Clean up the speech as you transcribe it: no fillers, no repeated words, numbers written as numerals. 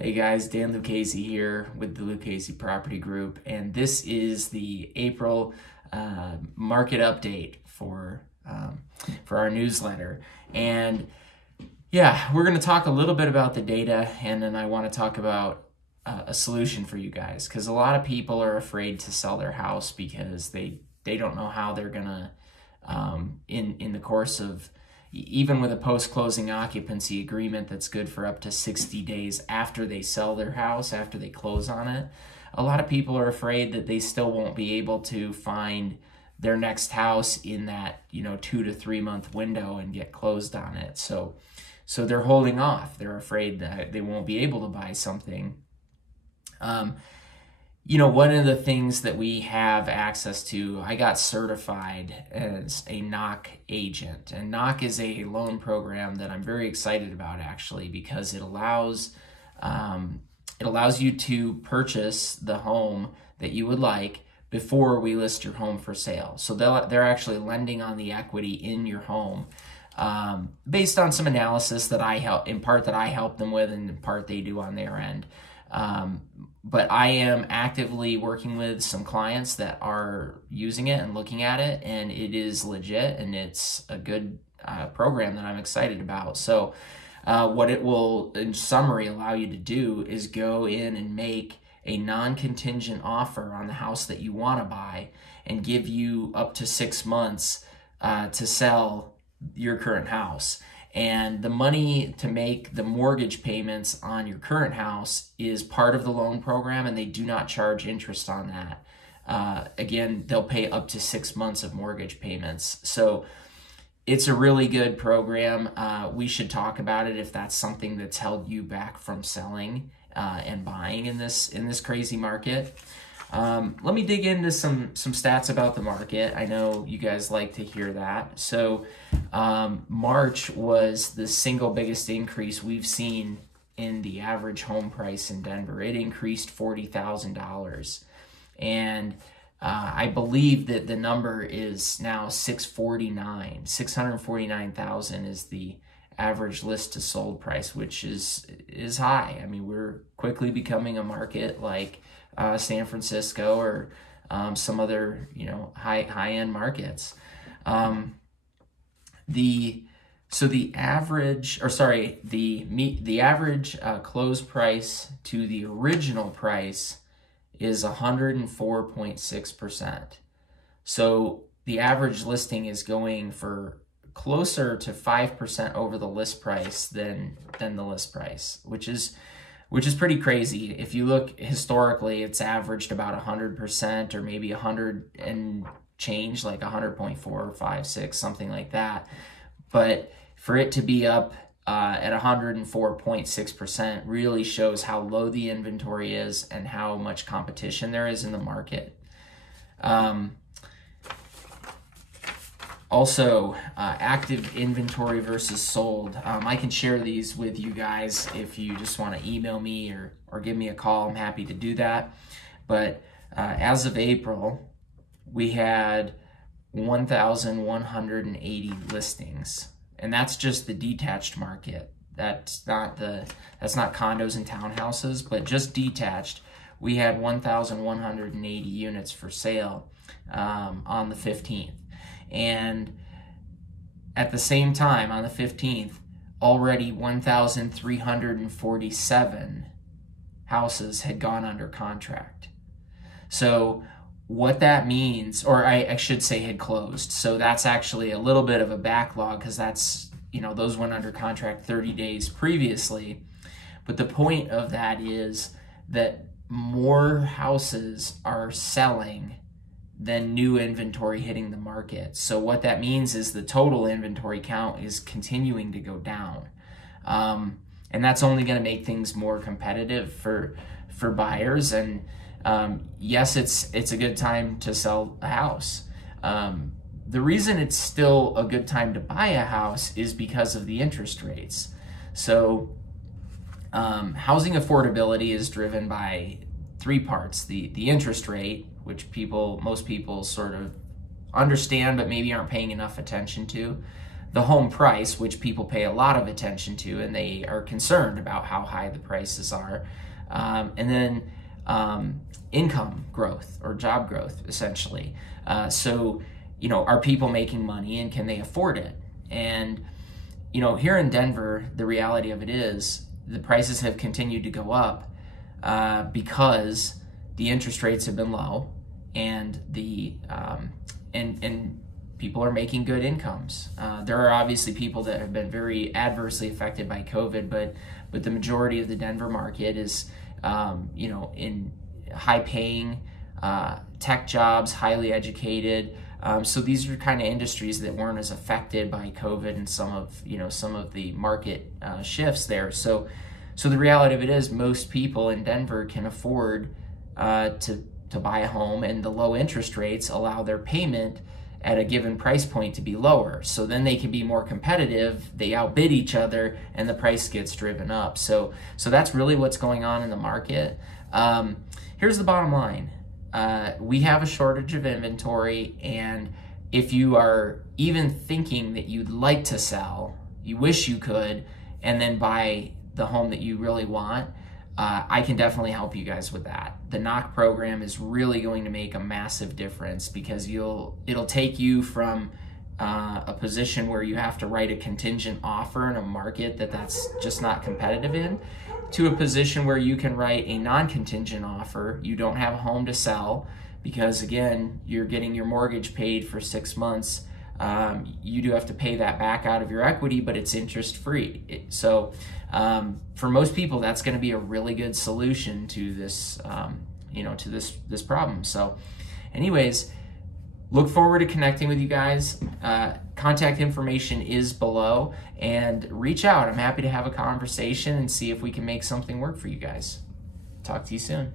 Hey guys, Dan Lucchese here with the Lucchese Property Group, and this is the April market update for our newsletter. And yeah, we're going to talk a little bit about the data, and then I want to talk about a solution for you guys, because a lot of people are afraid to sell their house because they don't know how they're going to, in the course of, even with a post-closing occupancy agreement that's good for up to 60 days after they sell their house, after they close on it, a lot of people are afraid that they still won't be able to find their next house in that 2 to 3 month window and get closed on it. So they're holding off. They're afraid that they won't be able to buy something. One of the things that we have access to, I got certified as a NOC agent. And NOC is a loan program that I'm very excited about, actually, because it allows you to purchase the home that you would like before we list your home for sale. So they're actually lending on the equity in your home, based on some analysis that I help them with, and in part they do on their end. But I am actively working with some clients that are using it and looking at it, and it is legit, and it's a good program that I'm excited about. So what it will, in summary, allow you to do is go in and make a non-contingent offer on the house that you want to buy and give you up to 6 months to sell your current house. And the money to make the mortgage payments on your current house is part of the loan program, and they do not charge interest on that. Again, they'll pay up to 6 months of mortgage payments. So it's a really good program. We should talk about it if that's something that's held you back from selling and buying in this crazy market. Let me dig into some stats about the market. I know you guys like to hear that. So March was the single biggest increase we've seen in the average home price in Denver. It increased $40,000. And I believe that the number is now 649,000 is the average list to sold price, which is high. I mean, we're quickly becoming a market like San Francisco or some other high-end markets. The average close price to the original price is 104.6%. So the average listing is going for closer to 5% over the list price than the list price, which is pretty crazy. If you look historically, it's averaged about 100%, or maybe 100 and change, like 100.456, something like that. But for it to be up at 104.6% really shows how low the inventory is and how much competition there is in the market. Also, active inventory versus sold. I can share these with you guys if you just want to email me or give me a call. I'm happy to do that. But as of April, we had 1,180 listings, and that's just the detached market. That's not condos and townhouses, but just detached. We had 1,180 units for sale on the 15th. And at the same time, on the 15th, already 1,347 houses had gone under contract. So what that means, or I should say had closed. So that's actually a little bit of a backlog, because that's, those went under contract 30 days previously. But the point of that is that more houses are selling than new inventory hitting the market. So what that means is the total inventory count is continuing to go down. And that's only going to make things more competitive for buyers. And yes, it's a good time to sell a house. The reason it's still a good time to buy a house is because of the interest rates. So housing affordability is driven by three parts: the interest rate, which most people sort of understand but maybe aren't paying enough attention to. the home price, which people pay a lot of attention to, and they are concerned about how high the prices are. And then income growth or job growth, essentially. So, are people making money and can they afford it? And, here in Denver, the reality of it is the prices have continued to go up because the interest rates have been low, and and people are making good incomes. There are obviously people that have been very adversely affected by COVID, but the majority of the Denver market is, in high-paying tech jobs, highly educated. So these are kind of industries that weren't as affected by COVID and some of the market shifts there. So the reality of it is most people in Denver can afford to buy a home, and the low interest rates allow their payment at a given price point to be lower. So then they can be more competitive, they outbid each other, and the price gets driven up. So that's really what's going on in the market. Here's the bottom line. We have a shortage of inventory, and if you are even thinking that you'd like to sell, you wish you could, and then buy the home that you really want, I can definitely help you guys with that. The knock program is really going to make a massive difference, because it'll take you from a position where you have to write a contingent offer in a market that's just not competitive in, to a position where you can write a non-contingent offer. You don't have a home to sell because, again, you're getting your mortgage paid for 6 months. You do have to pay that back out of your equity, but it's interest-free. So for most people, that's going to be a really good solution to this, to this problem. So anyways, look forward to connecting with you guys. Contact information is below, and reach out. I'm happy to have a conversation and see if we can make something work for you guys. Talk to you soon.